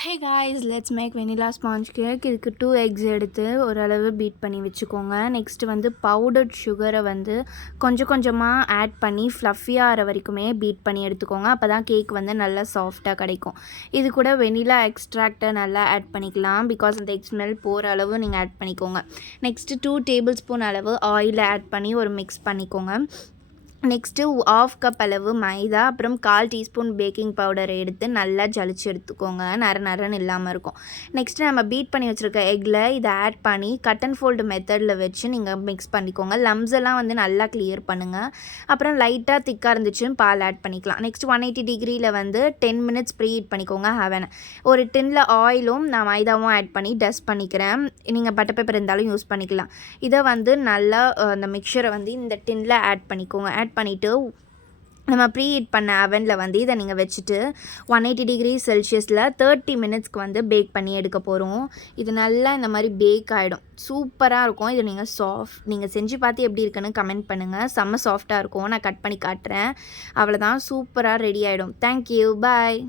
Hey guys, let's make vanilla sponge cake. இதுக்கு 2 X எடுத்து ஓரளவு பீட் பண்ணி வச்சுக்கோங்க. நெக்ஸ்ட்டு வந்து பவுடர்ட் சுகரை வந்து கொஞ்சம் கொஞ்சமாக ஆட் பண்ணி ஃப்ளஃபியாக ஆகிற வரைக்குமே பீட் பண்ணி எடுத்துக்கோங்க. அப்போ தான் கேக் வந்து நல்லா சாஃப்டாக கிடைக்கும். இது கூட வெனிலா எக்ஸ்ட்ராக்டை நல்லா ஆட் பண்ணிக்கலாம். பிகாஸ் அந்த எக் ஸ்மெல் போகிற அளவு நீங்கள் ஆட் பண்ணிக்கோங்க. நெக்ஸ்ட்டு 2 டேபிள் ஸ்பூன் அளவு ஆயிலை ஆட் பண்ணி ஒரு மிக்ஸ் பண்ணிக்கோங்க. நெக்ஸ்ட்டு 1/2 கப் அளவு மைதா, அப்புறம் 1/4 டீஸ்பூன் பேக்கிங் பவுடரை எடுத்து நல்லா ஜலிச்சு எடுத்துக்கோங்க. நரன்னு இல்லாமல் இருக்கும். நெக்ஸ்ட்டு நம்ம பீட் பண்ணி வச்சுருக்க எக்கில் இதை ஆட் பண்ணி கட் அண்ட் ஃபோல்டு மெத்தடில் வச்சு நீங்கள் மிக்ஸ் பண்ணிக்கோங்க. லம்ஸ் எல்லாம் வந்து நல்லா கிளியர் பண்ணுங்கள். அப்புறம் லைட்டாக திக்காக இருந்துச்சுன்னு பால் ஆட் பண்ணிக்கலாம். நெக்ஸ்ட் 180 டிகிரியில் வந்து 10 மினிட்ஸ் ப்ரீ ஹீட் பண்ணிக்கோங்க ஹவனை. ஒரு டின்னில் ஆயிலும் நான் மைதாவும் ஆட் பண்ணி டஸ்ட் பண்ணிக்கிறேன். நீங்கள் பட்டர் பேப்பர் இருந்தாலும் யூஸ் பண்ணிக்கலாம். இதை வந்து நல்லா அந்த மிக்சரை வந்து இந்த டின்னில் ஆட் பண்ணிக்கோங்க. ஆட் பண்ணிவிட்டு நம்ம ப்ரீ ஹீட் பண்ண அவனில் வந்து இதை நீங்கள் வச்சுட்டு 180 டிகிரி செல்சியஸில் 30 மினிட்ஸ்க்கு வந்து பேக் பண்ணி எடுக்க போகிறோம். இது நல்லா இந்த மாதிரி பேக் ஆகிடும். சூப்பராக இருக்கும். இது நீங்கள் செஞ்சு பார்த்து எப்படி இருக்குன்னு கமெண்ட் பண்ணுங்கள். செம்ம சாஃப்டாக இருக்கும். நான் கட் பண்ணி காட்டுறேன். அவ்வளோதான், சூப்பராக ரெடி ஆகிடும். தேங்க்யூ, பாய்.